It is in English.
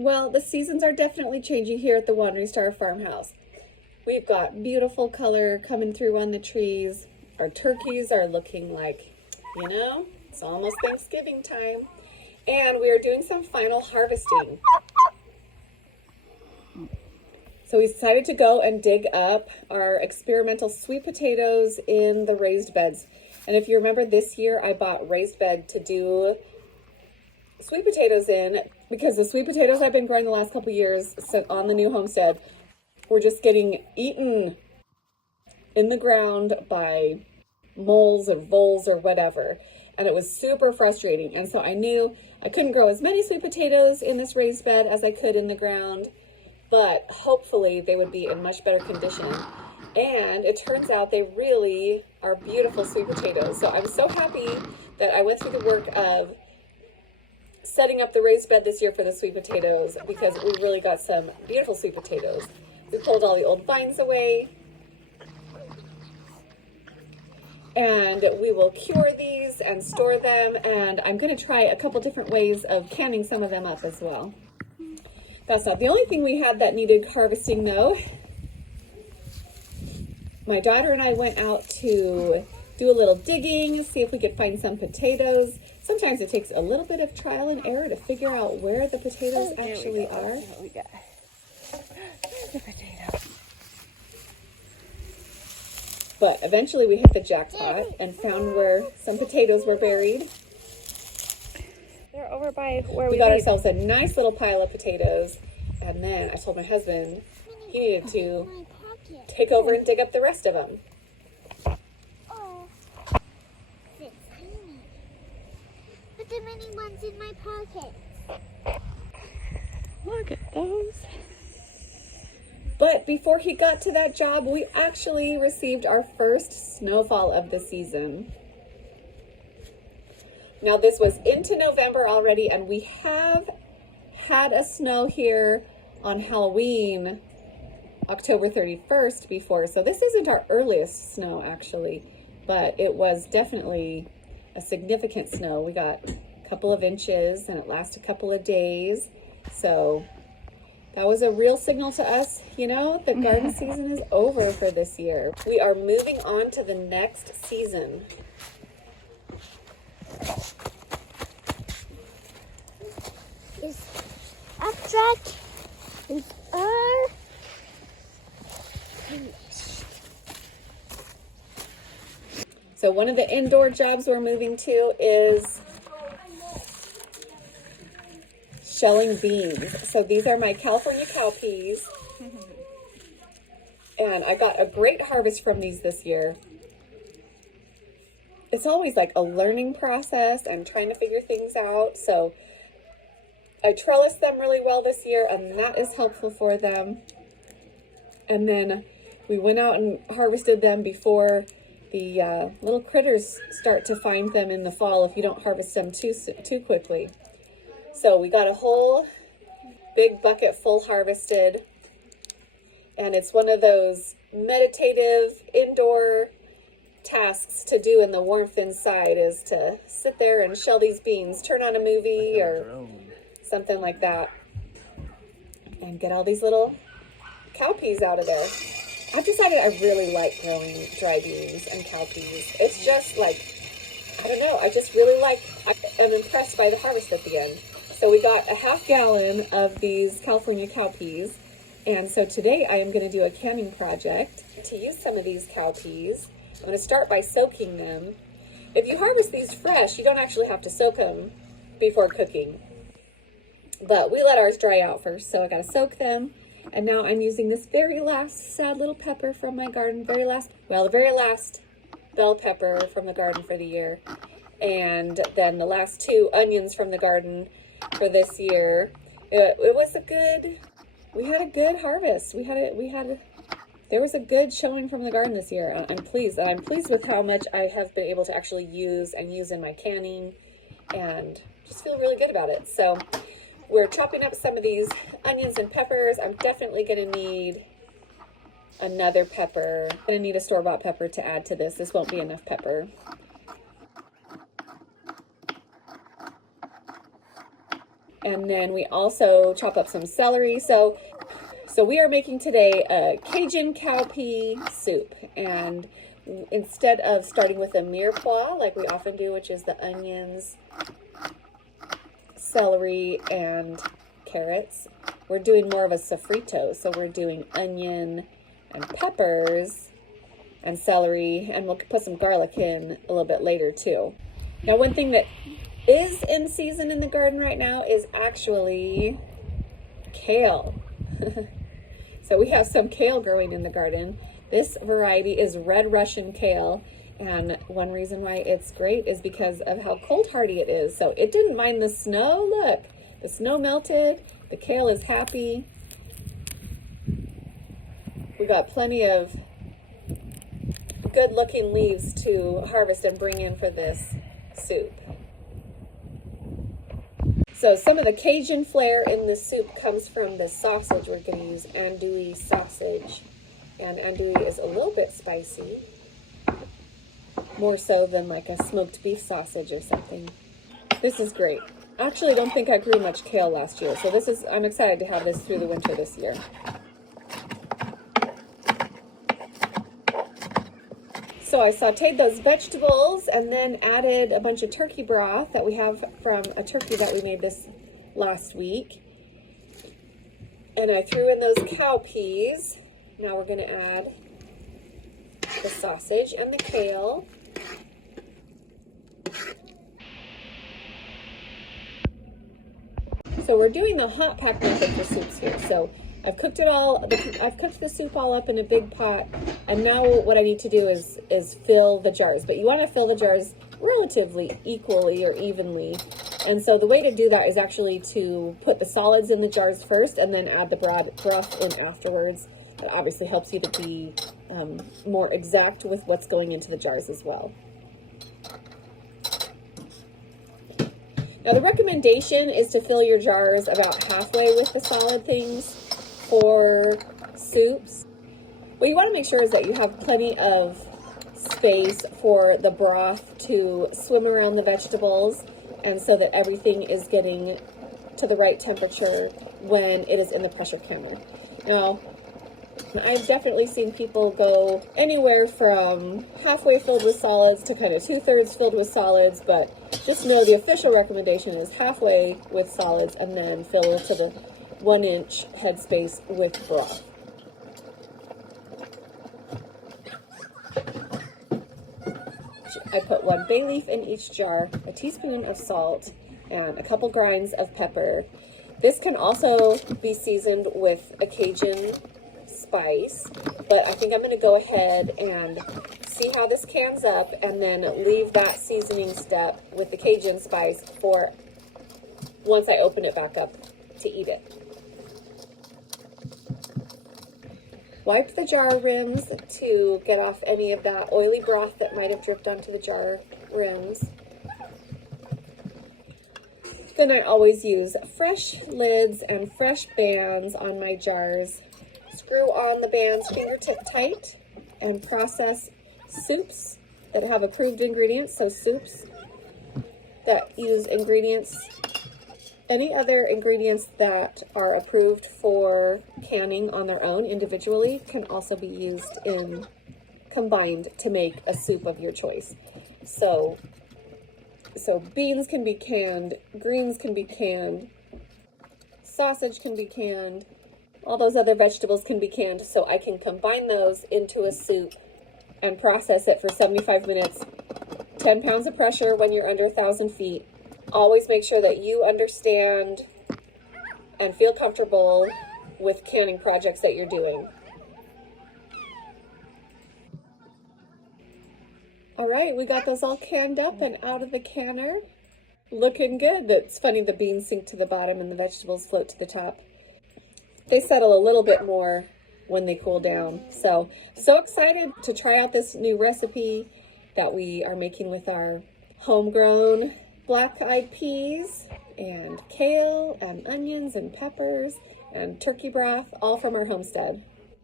Well, the seasons are definitely changing here at the Wandering Star Farmhouse. We've got beautiful color coming through on the trees. Our turkeys are looking like, it's almost Thanksgiving time. And we are doing some final harvesting. So we decided to go and dig up our experimental sweet potatoes in the raised beds. And if you remember, this year I bought raised bed to do sweet potatoes in, because the sweet potatoes I've been growing the last couple years on the new homestead were just getting eaten in the ground by moles or voles or whatever. And it was super frustrating. And so I knew I couldn't grow as many sweet potatoes in this raised bed as I could in the ground, but hopefully they would be in much better condition. And it turns out they really are beautiful sweet potatoes. So I'm so happy that I went through the work of setting up the raised bed this year for the sweet potatoes, because we really got some beautiful sweet potatoes. We pulled all the old vines away, and we will cure these and store them, and I'm going to try a couple different ways of canning some of them up as well. That's not the only thing we had that needed harvesting though. My daughter and I went out to do a little digging, see if we could find some potatoes. Sometimes it takes a little bit of trial and error to figure out where the potatoes actually are. What we got? There's the potato. But eventually we hit the jackpot and found where some potatoes were buried. They're over by where we got ourselves a nice little pile of potatoes. And then I told my husband he needed to take over and dig up the rest of them. Oh, it's tiny. But the many ones in my pocket. Look at those. But before he got to that job, we actually received our first snowfall of the season. Now this was into November already, and we have had a snow here on Halloween, October 31st before. So this isn't our earliest snow actually, but it was definitely a significant snow. We got a couple of inches and it lasted a couple of days. So that was a real signal to us, the garden season is over for this year. We are moving on to the next season. This abstract is our finished. So one of the indoor jobs we're moving to is shelling beans. So these are my California cowpeas. And I got a great harvest from these this year. It's always like a learning process and trying to figure things out. So I trellised them really well this year, and that is helpful for them. And then we went out and harvested them before the little critters start to find them in the fall if you don't harvest them too quickly. So we got a whole big bucket full harvested, and it's one of those meditative indoor tasks to do in the warmth inside, is to sit there and shell these beans, turn on a movie or something like that, and get all these little cowpeas out of there. I've decided I really like growing dry beans and cowpeas. It's just like, I don't know, I am impressed by the harvest at the end. So we got a half gallon of these California cowpeas. And so today I am going to do a canning project to use some of these cowpeas. I'm going to start by soaking them. If you harvest these fresh, you don't actually have to soak them before cooking. But we let ours dry out first, so I got to soak them. And now I'm using this very last sad little pepper from my garden, the very last bell pepper from the garden for the year. And then the last 2 onions from the garden for this year. It was we had a good harvest. There was a good showing from the garden this year. I'm pleased. And I'm pleased with how much I have been able to actually use in my canning, and just feel really good about it. So we're chopping up some of these onions and peppers. I'm definitely going to need another pepper. I'm going to need a store-bought pepper to add to this. This won't be enough pepper. And then we also chop up some celery. So we are making today a Cajun Cowpea Soup. And instead of starting with a mirepoix, like we often do, which is the onions, celery, and carrots, we're doing more of a sofrito. So we're doing onion and peppers and celery, and we'll put some garlic in a little bit later too. Now, one thing that is in season in the garden right now is actually kale. So we have some kale growing in the garden. This variety is red Russian kale, and one reason why it's great is because of how cold hardy it is. So it didn't mind the snow. Look, the snow melted, the kale is happy. We got plenty of good looking leaves to harvest and bring in for this soup. So some of the Cajun flair in this soup comes from the sausage. We're going to use andouille sausage, and andouille is a little bit spicy, more so than like a smoked beef sausage or something. This is great. Actually, I don't think I grew much kale last year, so I'm excited to have this through the winter this year. So I sauteed those vegetables and then added a bunch of turkey broth that we have from a turkey that we made this last week. And I threw in those cowpeas. Now we're going to add the sausage and the kale. So we're doing the hot pack method for soups here. So I've cooked the soup all up in a big pot, and now what I need to do is fill the jars. But you want to fill the jars relatively equally or evenly. And so the way to do that is actually to put the solids in the jars first and then add the broth in afterwards. That obviously helps you to be more exact with what's going into the jars as well. Now the recommendation is to fill your jars about halfway with the solid things for soups. What you want to make sure is that you have plenty of space for the broth to swim around the vegetables, and so that everything is getting to the right temperature when it is in the pressure canner. Now, I've definitely seen people go anywhere from halfway filled with solids to kind of 2/3 filled with solids, but just know the official recommendation is halfway with solids and then fill to the 1-inch headspace with broth. I put 1 bay leaf in each jar, a teaspoon of salt, and a couple grinds of pepper. This can also be seasoned with a Cajun spice, but I think I'm going to go ahead and see how this cans up and then leave that seasoning step with the Cajun spice for once I open it back up to eat it. Wipe the jar rims to get off any of that oily broth that might have dripped onto the jar rims. Then I always use fresh lids and fresh bands on my jars. Screw on the bands fingertip tight and process soups that have approved ingredients, so soups that use ingredients. Any other ingredients that are approved for canning on their own individually can also be used combined to make a soup of your choice. So beans can be canned, greens can be canned, sausage can be canned, all those other vegetables can be canned, so I can combine those into a soup and process it for 75 minutes, 10 pounds of pressure when you're under 1,000 feet. Always make sure that you understand and feel comfortable with canning projects that you're doing. All right, we got those all canned up and out of the canner. Looking good. It's funny, the beans sink to the bottom and the vegetables float to the top. They settle a little bit more when they cool down. So excited to try out this new recipe that we are making with our homegrown black-eyed peas and kale and onions and peppers and turkey broth, all from our homestead.